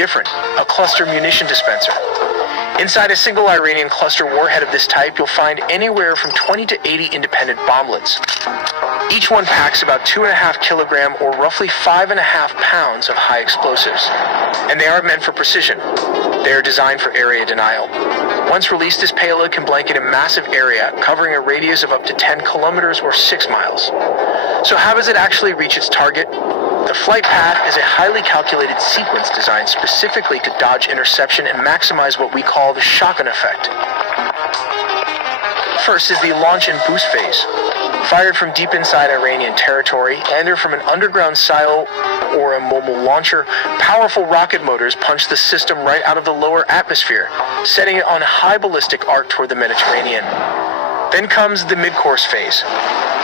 different, a cluster munition dispenser. Inside a single Iranian cluster warhead of this type, you'll find anywhere from 20 to 80 independent bomblets. Each one packs about 2.5 kilograms or roughly 5.5 pounds of high explosives. And they aren't meant for precision. They are designed for area denial. Once released, this payload can blanket a massive area, covering a radius of up to 10 kilometers or 6 miles. So how does it actually reach its target? The flight path is a highly calculated sequence designed specifically to dodge interception and maximize what we call the shotgun effect. First is the launch and boost phase. Fired from deep inside Iranian territory, either from an underground silo or a mobile launcher, powerful rocket motors punch the system right out of the lower atmosphere, setting it on a high ballistic arc toward the Mediterranean. Then comes the mid-course phase.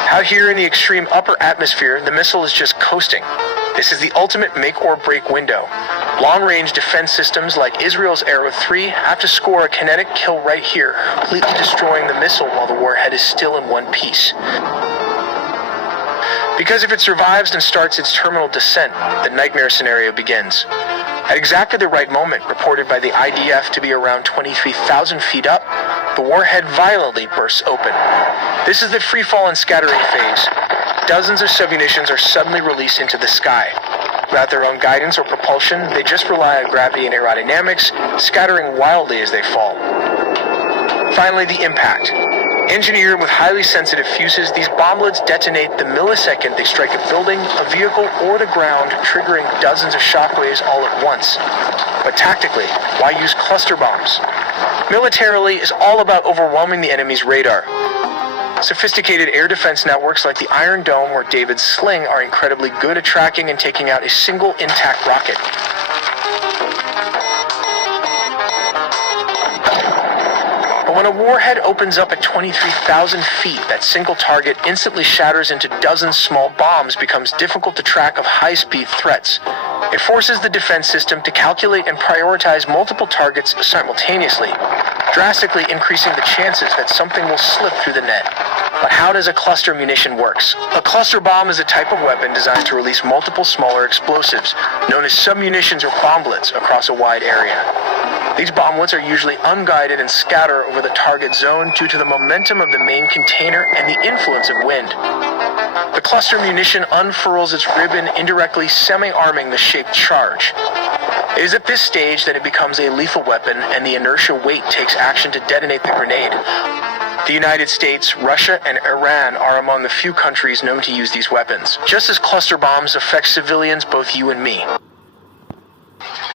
Out here in the extreme upper atmosphere, the missile is just coasting. This is the ultimate make-or-break window. Long-range defense systems like Israel's Arrow 3 have to score a kinetic kill right here, completely destroying the missile while the warhead is still in one piece. Because if it survives and starts its terminal descent, the nightmare scenario begins. At exactly the right moment, reported by the IDF to be around 23,000 feet up, the warhead violently bursts open. This is the free fall and scattering phase. Dozens of submunitions are suddenly released into the sky. Without their own guidance or propulsion, they just rely on gravity and aerodynamics, scattering wildly as they fall. Finally, the impact. Engineered with highly sensitive fuses, these bomblets detonate the millisecond they strike a building, a vehicle, or the ground, triggering dozens of shockwaves all at once. But tactically, why use cluster bombs? Militarily is all about overwhelming the enemy's radar. Sophisticated air defense networks like the Iron Dome or David's Sling are incredibly good at tracking and taking out a single intact rocket. But when a warhead opens up at 23,000 feet, that single target instantly shatters into dozens small bombs, becomes difficult to track of high-speed threats. It forces the defense system to calculate and prioritize multiple targets simultaneously, drastically increasing the chances that something will slip through the net. But how does a cluster munition works? A cluster bomb is a type of weapon designed to release multiple smaller explosives, known as submunitions or bomblets, across a wide area. These bomblets are usually unguided and scatter over the target zone due to the momentum of the main container and the influence of wind. The cluster munition unfurls its ribbon, indirectly semi-arming the shaped charge. It is at this stage that it becomes a lethal weapon and the inertia weight takes action to detonate the grenade. The United States, Russia, and Iran are among the few countries known to use these weapons, just as cluster bombs affect civilians, both you and me.